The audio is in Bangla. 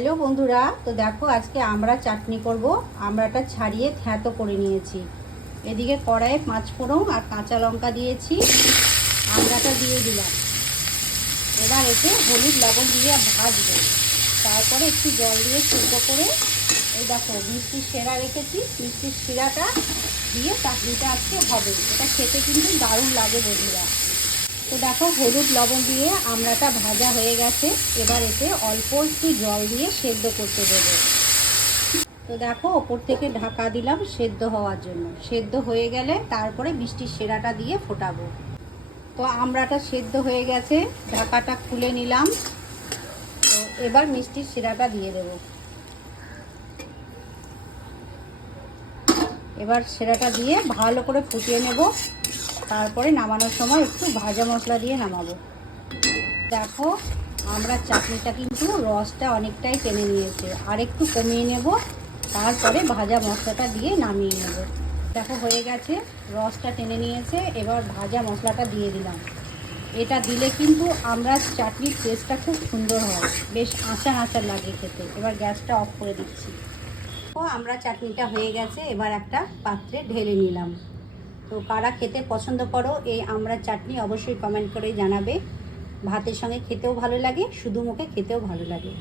হ্যালো বন্ধুরা, তো দেখো আজকে আমরা চাটনি করব। আমরাটা ছাড়িয়ে থ্যাতো করে নিয়েছি। এদিকে কড়াইয়ে পাঁচ ফোড়ন আর কাঁচা লঙ্কা দিয়েছি। আমরাটা দিয়ে দিলাম। এবার এতে হলুদ লবণ দিয়ে ভাজবো। তারপরে একটু জল দিয়ে সেদ্ধ করে এই দেখো মিষ্টির সেরা রেখেছি। মিষ্টির শিরাটা দিয়ে চাটনিটা আজকে হবে। এটা খেতে কিন্তু দারুণ লাগে বন্ধুরা। তো দেখো হলুদ লবণ দিয়ে আমড়াটা ভাজা হয়ে গেছে। এবার এতে অল্প একটু জল দিয়ে সেদ্ধ করতে দেবো। তো দেখো ওপর থেকে ঢাকা দিলাম সেদ্ধ হওয়ার জন্য। সেদ্ধ হয়ে গেলে তারপরে মিষ্টির সেরাটা দিয়ে ফোটাবো। তো আমড়াটা সেদ্ধ হয়ে গেছে, ঢাকাটা খুলে নিলাম। তো এবার মিষ্টির শিরাটা দিয়ে দেব। এবার সেরাটা দিয়ে ভালো করে ফুটিয়ে নেব। তারপরে নামানোর সময় একটু ভাজা মশলা দিয়ে নামাবো। দেখো, আমরা চাটনিটা কিন্তু রসটা অনেকটাই টেনে নিয়েছে। আর একটু কমিয়ে নেব, তারপরে ভাজা মশলাটা দিয়ে নামিয়ে নেব। দেখো, হয়ে গেছে, রসটা টেনে নিয়েছে, এবার ভাজা মশলাটা দিয়ে দিলাম। এটা দিলে কিন্তু আমরা চাটনির টেস্টটা খুব সুন্দর হয়। বেশ আচার আচার লাগে খেতে। এবার গ্যাসটা অফ করে দিচ্ছি। ও আমরা চাটনিটা হয়ে গেছে, এবার একটা পাত্রে ঢেলে নিলাম। তো কারা খেতে পছন্দ করো, এই আমরা চাটনি অবশ্যই কমেন্ট করে জানাবে। ভাতের সঙ্গে খেতেও ভালো লাগে, শুধু মুখে খেতেও ভালো লাগে।